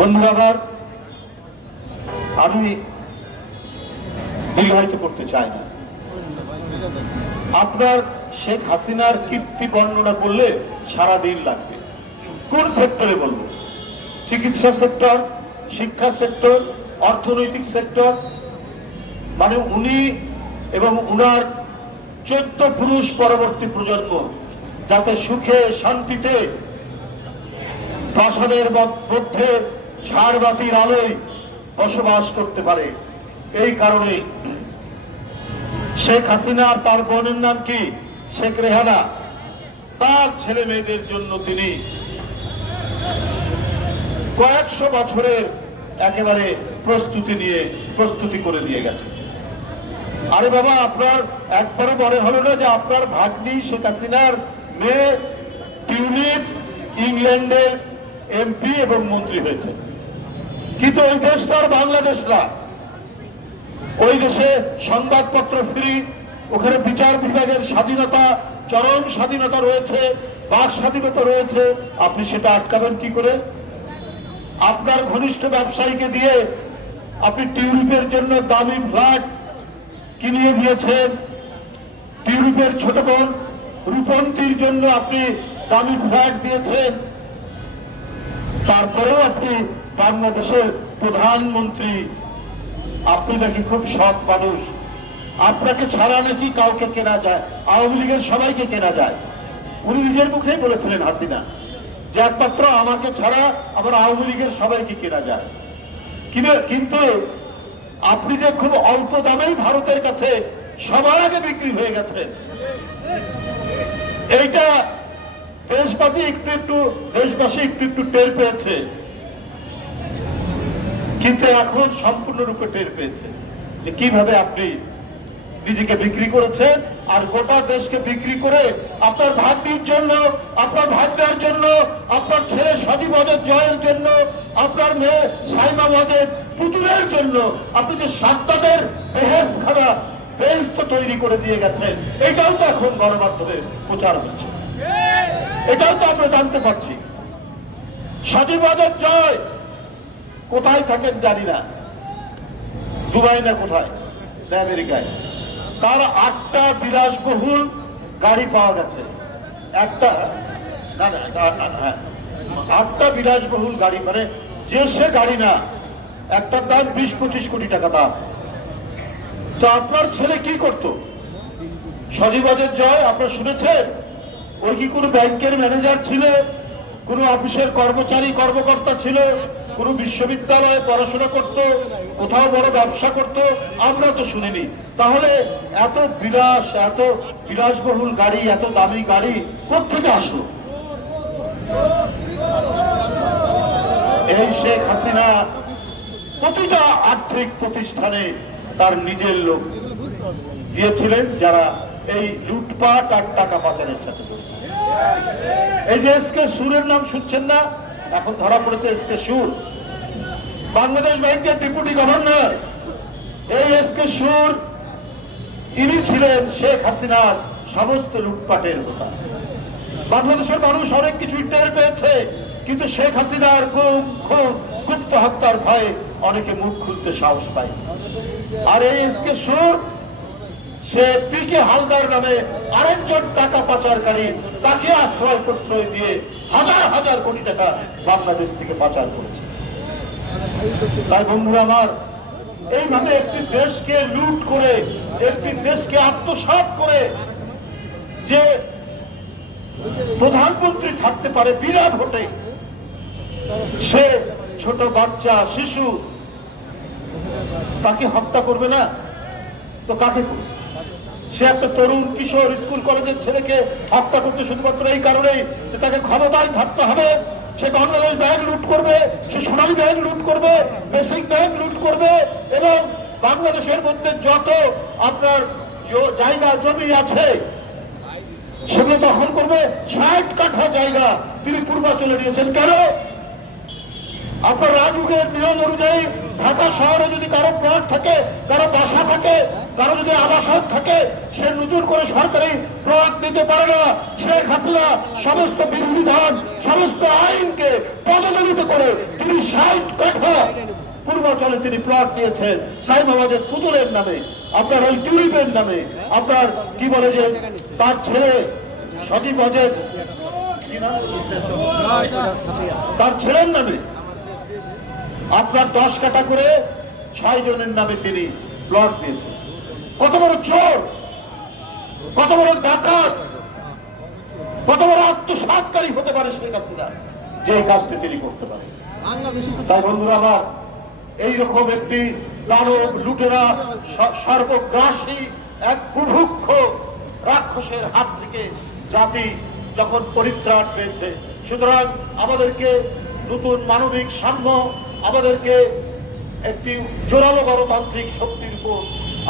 বন্ধুরা আমার, আমি দীর্ঘায়িত করতে চাই না। আপনার শেখ হাসিনার কীর্তি বর্ণনা করলে সারা দিন লাগবে। কোন সেক্টরে বলবো? চিকিৎসা সেক্টর, শিক্ষা সেক্টর, অর্থনৈতিক সেক্টর, মানে উনি এবং উনার 14 পুরুষ পরবর্তী প্রজন্ম যাতে সুখে শান্তিতে প্রাসাদের মধ্যে ঝাড়বাতির আলোয় বসবাস করতে পারে, এই কারণে শেখ হাসিনা আর তার বোনের নাম কি শেখ রেহানা, তার ছেলে মেয়েদের জন্য তিনি কয়েকশো বছরের একেবারে প্রস্তুতি করে দিয়ে গেছে। আরে বাবা, আপনার একবারও মনে হলো না যে আপনার ভাগ্নি শেখ হাসিনার মেয়ে টিউলিপ ইংল্যান্ডের এমপি এবং মন্ত্রী হয়েছে? কিন্তু ওই দেশটার বাংলাদেশ না। ওই দেশে সংবাদপত্র ফ্রি, ওখানে বিচার বিভাগের স্বাধীনতা, চরম স্বাধীনতা রয়েছে, বাক স্বাধীনতা রয়েছে। আপনি সেটা আটকাবেন কি করে? আপনার ঘনিষ্ঠ ব্যবসায়ীকে দিয়ে আপনি টিউলিপের জন্য দামি ফ্ল্যাট কিনিয়ে দিয়েছেন, টিউলিপের ছোট বোন রূপন্তীর জন্য আপনি দামি ফ্ল্যাট দিয়েছেন, তারপরেও আপনি বাংলাদেশের প্রধানমন্ত্রী। আপনি নাকি খুব সৎ মানুষ, আপনাকে ছাড়া নাকি কাউকে কেনা যায়, আওয়ামী লীগের সবাইকে কেনা যায়। উনি নিজের মুখেই বলেছিলেন হাসিনা যে একমাত্র আমাকে ছাড়া আমার আওয়ামী লীগের সবাইকে কেনা যায়। কিন্তু আপনি যে খুব অল্প দামেই ভারতের কাছে সবার আগে বিক্রি হয়ে গেছে, এইটা দেশবাসী একটু একটু টের পেয়েছে, কিন্তু এখন সম্পূর্ণরূপে টের পেয়েছে যে কিভাবে আপনি নিজেকে বিক্রি করেছেন। আর গোটা দেশকে বিক্রি করে আপনার ভাগ্নির জন্য, আপনার ভাগ্নের জন্য, আপনার ছেলে সজীব অজের জয়ের জন্য, আপনার মেয়ে সাইমা অজের পুতুলের জন্য আপনি যে সাতটাদের বেহেশখানা বেহেশত তৈরি করে দিয়ে গেছেন, এটাও তো এখন গণমাধ্যমে প্রচার হচ্ছে, এটাও তো আমরা জানতে পারছি। সজীব অজের জয় কোথায় থাকেন জানি না, দুবাই না কোথায় না আমেরিকায়, তার 8টা বিলাসবহুল গাড়ি পাওয়া গেছে। একটা না না 8টা বিলাসবহুল গাড়ি, মানে যে সে গাড়ি না, একটার দাম 20-25 কোটি টাকা দাম। তো আপনার ছেলে কি করত? সজীব অজের জয় আপনারা শুনেছেন? ওই কি কোনো ব্যাংকের ম্যানেজার ছিল, কোনো অফিসের কর্মকর্তা ছিল, কোনো বিশ্ববিদ্যালয়ে পড়াশোনা করত, কোথাও বড় ব্যবসা করত? আমরা তো শুনিনি। তাহলে এত বিলাসবহুল গাড়ি, এত দামি গাড়ি কোত্থেকে আসলো? এই শেখ হাসিনা প্রতিটা আর্থিক প্রতিষ্ঠানে তার নিজের লোক দিয়েছিলেন, যারা এই লুটপাট আর টাকা পাচারের সাথে জড়িত। এই যে এসকে সুরের নাম শুনছেন না? এখন ধরা পড়েছে এসকে সুর, বাংলাদেশ ব্যাংকের ডেপুটি গভর্নর। এই এসকে সুর, ইনি ছিলেন শেখ হাসিনার সমস্ত লুটপাটের কথা। বাংলাদেশের মানুষ অনেক কিছু টের পেয়েছে, কিন্তু শেখ হাসিনার গুপ্ত হত্যার ভয়ে অনেকে মুখ খুলতে সাহস পায়। আর এই এসকে সুর, সে পিকে হালদার নামে আরেকজন টাকা পাচারকারী, তাকে আশ্রয় প্রশ্রয় দিয়ে হাজার হাজার কোটি টাকা বাংলাদেশ থেকে পাচার করেছে। তাই বন্ধুরা আমার, এইভাবে একটি দেশকে লুট করে, একটি দেশকে আত্মসাৎ করে যে প্রধানমন্ত্রী থাকতে পারে বিনা ভোটে, সে ছোট বাচ্চা শিশু, তাকে হত্যা করবে না তো কাকে করবে? সে একটা তরুণ কিশোর স্কুল কলেজের ছেলেকে হত্যা করতে শুধুমাত্র এই কারণেই যে তাকে ক্ষমতায় থাকতে হবে। সে বাংলাদেশ ব্যাংক লুট করবে, সে সোনালী ব্যাংক লুট করবে, বেসিক ব্যাংক লুট করবে, এবং বাংলাদেশের মধ্যে যত আপনার জায়গা জমি আছে সেগুলো দখল করবে। 60 কাঠা জায়গা তিনি পূর্বাঞ্চলে নিয়েছেন। কেন? আপনার রাজুকের নিয়ম অনুযায়ী ঢাকা শহরে যদি কারো প্লট থাকে, কারো বাসা থাকে, কারো যদি আবাসন থাকে সে নতুন করে সরকারি প্লট নিতে পারে না। শেখ হাসিনা সমস্ত বিধিবিধান সমস্ত আইনকে পদদলিত করে তিনি ৬০ কাঠা পূর্বাঞ্চলে তিনি প্লট নিয়েছেন সাইমাবাদের পুতুলের নামে, আপনার ওই টিউলিপের নামে, আপনার কি বলে যে তার ছেলে সজীব অজের তার ছেলের নামে আপনার 10 কাঠা করে 6 জনের নামে তিনি প্লট দিয়েছেন। কত বড় চোর, কত বড় ডাকাত, কত বড় আত্মসাৎকারী হতে পারে শেখ হাসিনা যে কাজটি তিনি করতে পারে। তাই বন্ধুরা আমার, এইরকম একটি দানব লুটেরা সর্বগ্রাসী এক বুভুক্ষ রাক্ষসের হাত থেকে জাতি যখন পরিত্রাণ পেয়েছে, সুতরাং আমাদেরকে নতুন মানবিক সাম্য, আমাদেরকে একটি জোরালো গণতান্ত্রিক শক্তির উপর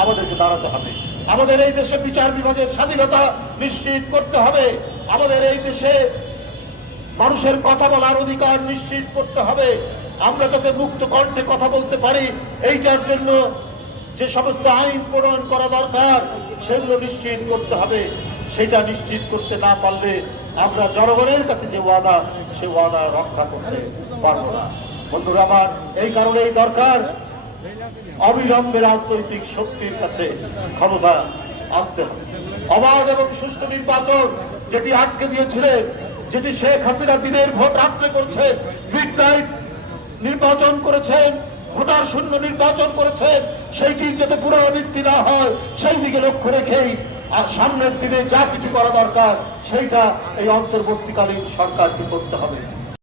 আমাদেরকে দাঁড়াতে হবে। আমাদের এই দেশে বিচার বিভাগের স্বাধীনতা নিশ্চিত করতে হবে। আমাদের এই দেশে মানুষের কথা বলার অধিকার নিশ্চিত করতে হবে। আমরা যাতে মুক্ত কণ্ঠে কথা বলতে পারি, এইটার জন্য যে সমস্ত আইন প্রণয়ন করা দরকার সেগুলো নিশ্চিত করতে হবে। সেটা নিশ্চিত করতে না পারলে আমরা জনগণের কাছে যে ওয়াদা, সে ওয়াদা রক্ষা করতে পারব না। বন্ধুরা আমার, এই কারণেই দরকার অবিলম্বে রাজনৈতিক শক্তির কাছে ক্ষমতা আসতে হবে। অবাধ এবং সুষ্ঠু নির্বাচন যেটি আটকে দিয়েছিলেন, যেটি শেখ হাসিনা দিনের ভোট রাত্রে করছেন, মিড নাইট নির্বাচন করেছেন, ভোটার শূন্য নির্বাচন করেছেন, সেইটির যাতে পুনরাবৃত্তি না হয় সেই দিকে লক্ষ্য রেখেই আর সামনের দিনে যা কিছু করা দরকার সেইটা এই অন্তর্বর্তীকালীন সরকারকে করতে হবে।